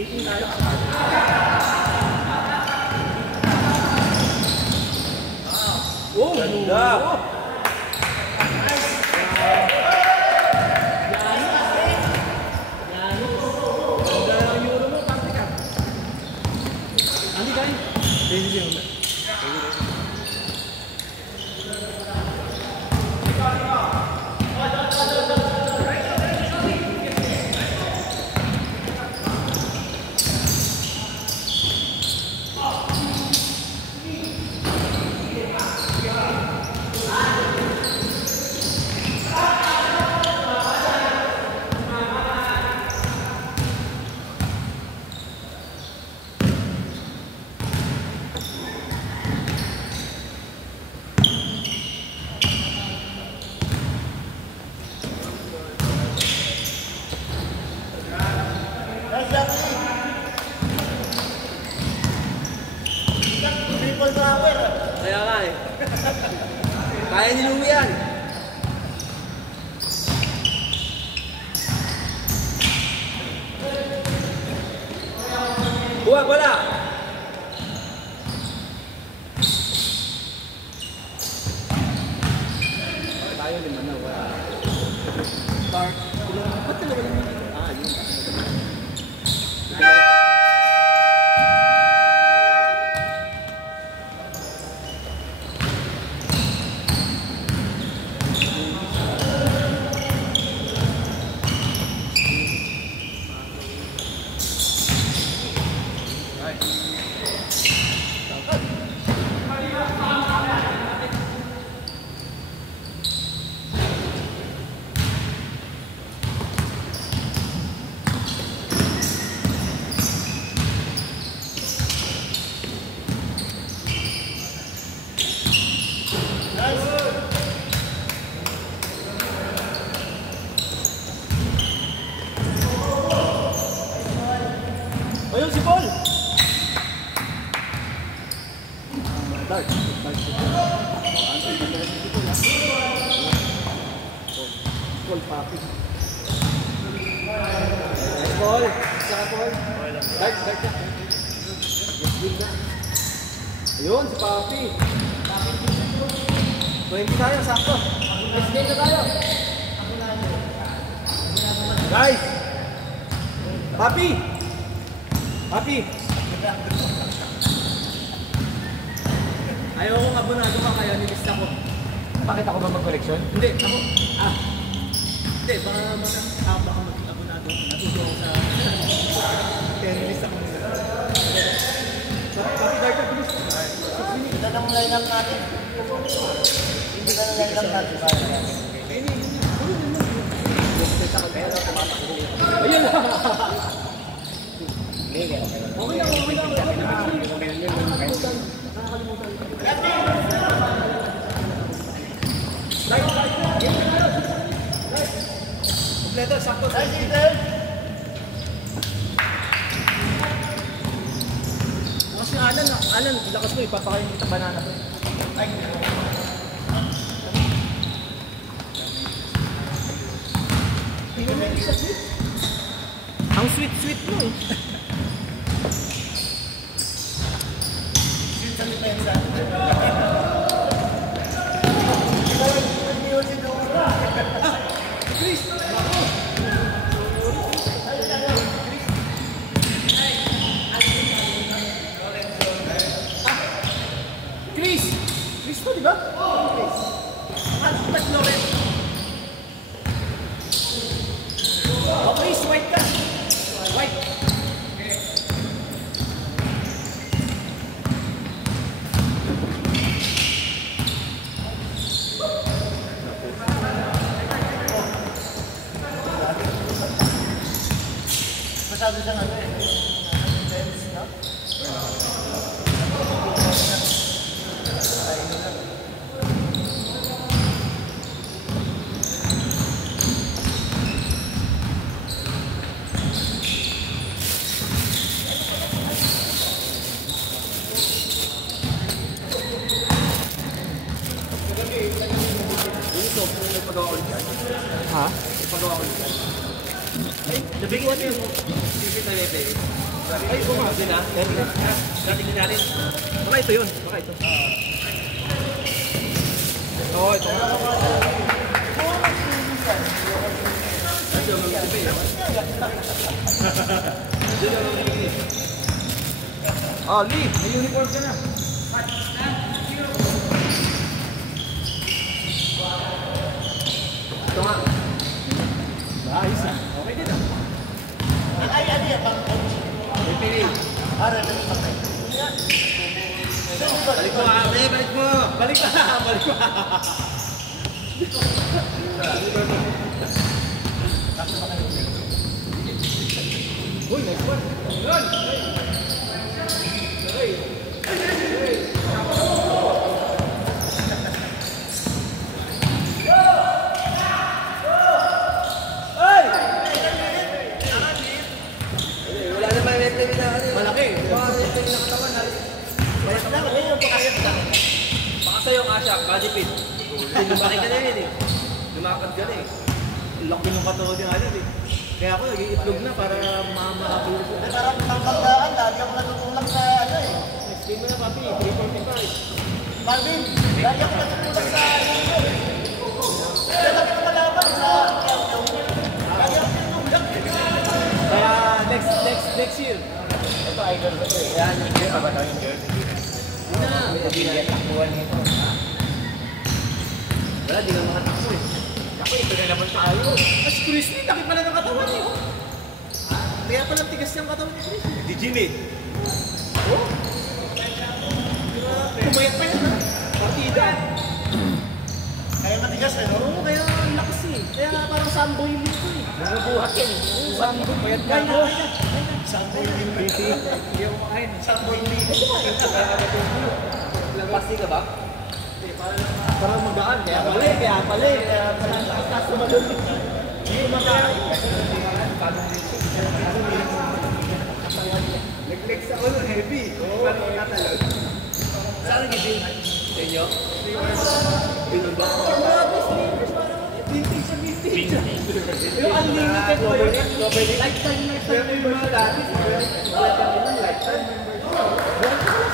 Oh, ganda! Kaya nga eh. Kaya ni Louie yan. Buwag, wala. Tayo naman na, wala. Park. Ba't talaga naman dito? Ah, yun. Ayun si Paul! Dark. Paul, papi. Paul! Saka Paul. Dark na. Ayun, si papi. 20 tayo, sakto. Next game na tayo. Guys! Papi! Papi! Ayaw kong abonado ka kaya nilista ko. Bakit ako ba mag-collection? Hindi, ako. Hindi, baka mag-abonado. Natuto ako sa... Kaya nilista ko nila. Papi, dahil ka, bilis. Ito na mong line up natin. Hindi ka na line up natin. Ayun lang! Kompleto, sakto. Kasi Alan, lakas mo, ipapakain kita banana ko. Ang sweet mo eh. Chris to, di ba? Chris. Mas Loren. Oh, Chris, white ka. White. Masyado siyang ano eh. Ha? Ipagawa ulit yan. Nabigyan natin yung TV na level. Ay, kumagin na. Dating natin. Baka ito yun. Baka ito. Oo, ito nga. Oh, Lee, may uniform ka na. Ito nga. Ayos na. Okay din ah. Ay, ano yan? Bang coach? Pipili. Para na yung patay. Balik mo ah. Balik mo. Balik ka. Balik mo. Uy, nice one. Yun. Wala naman yung mental na ano. Malaki. Mental na katawan. Bayas na. Ano yung pakayat na? Baka sa'yo kasha, body fit. Lumaki ka na yun eh. Lumakad ka na eh. Laki ng katawan niya agad eh. Kaya ako nag-iitlog na para makabilis ko. Sarap ng pagdaan. Lagi ako natutulak sa ano eh. Next game mo na papi, 345. Marvin, lagi ako natutulak sa ano eh. Kaya lagi ko malaban sa Kelvin. Lagi ako natutulak. Kaya next year. Ito, idol ko eh. Yan, yung girl. Ba ito yung girl? Hindi na takbuhan nito. Wala, di ka makatakbo eh. Ako, ito na naman tayo. Mas Chris Lee, laki pala ng katawan eh. Kaya pala tigas yung katawan ni Chris. Di Jimmy. Oh? Kumayat pa yan ha. Partida. Kaya matigas eh, no? Oo, kaya ang lakas eh. Kaya parang samboy mo ito eh. Nabubuhat yan eh. Samboy. Mayat ka mo. Samboy yung Hindi ako makain. Samboy yung Pasti ka ba? Parang magaan. Kaya pala eh. Kaya taas tumalun. Hindi ko makain. Nag-flex ako nun, heavy. Parang katalon. Saan nag-ibig? Sa inyo? Pinul ba? Vintage sa vintage. Yung unlimited mo yun. Lifetime yung mga dati. Lifetime.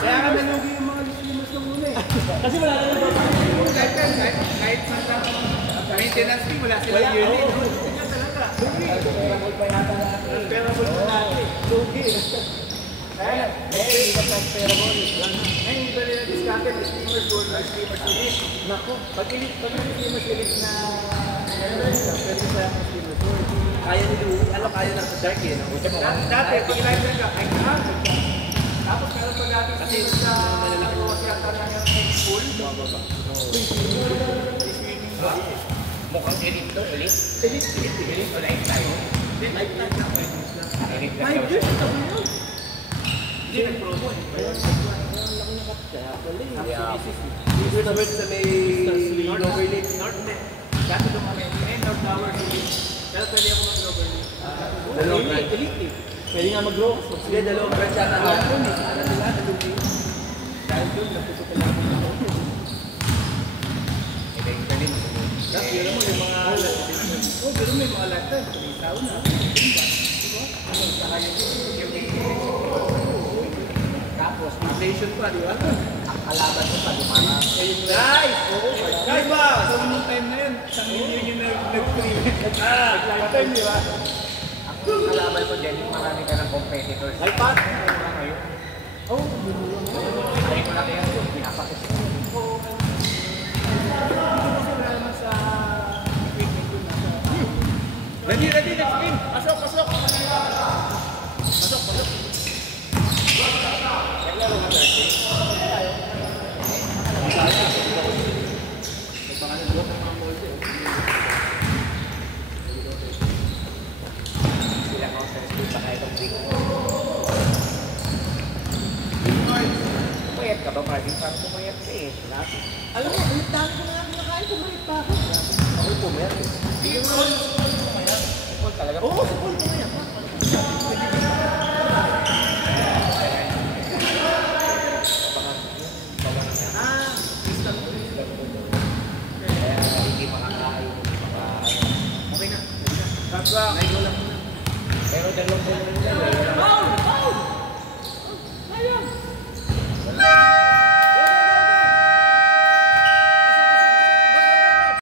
Kaya kami nalugi yung mga listeners na muna eh. Kasi wala na naman. Kahit sa maintenance fee, wala sila yearly. Ganyan talaga. Transferable pa natin. Lugi. Kaya, hindi ka transferable. Ngayon, iba nila discounted. Steamers gold, steamers elite. Nako, pag steamers elite na pwede sa steamers gold. Kaya ni Louie, kaya ng dark eh. Dati, pag live ka, ay ka. Tapos meron pa dati kasi sa yata na yung school. Mukhang elite to, elite. Elite o lifetime. Lifetime na. Elite na 5 years, ito mo yun. Hindi nag-promo eh. Laki na kaya pala eh. Dito na sa may Lower Lake. North Lake. Dati doon kami. Ngayon, North Tower City. Pero pwede ako mag-Lower Lake. Dalawang branch. Elite eh. Pwede nga mag-grow. Sige, dalawang branch yata na. Alam nila, nalugi. Dahil doon, nagpupunta lang ako. Eventually, Tapos, yun mo yung mga oh, pero may mga latan. Tumisaw na. Tapos, inflation pa, di ba? ang kalaban ko sa lumana. Guys! Guys ba? So, nung time na yun, 1 million yung nag-stream. Lifetime, di ba? Ang kalaban ko dyan, marami ka ng competitors. Ay, Pat! Oh, ay ko lang yan. Pinapakisip ko. Ready, next spin! Pasok! Pasok! Naglaro ka Thursday? May pangalan doon ng mga molde. Sila ko sa school pa kahit ang week. Pumayat ka ba, Marvin? Parang pumayat ka eh. Alam mo, ulit dami ko na kinakain, pumalit pa ako. Ako pumayat eh. Hindi mo Ipon talaga. Oo, sa pool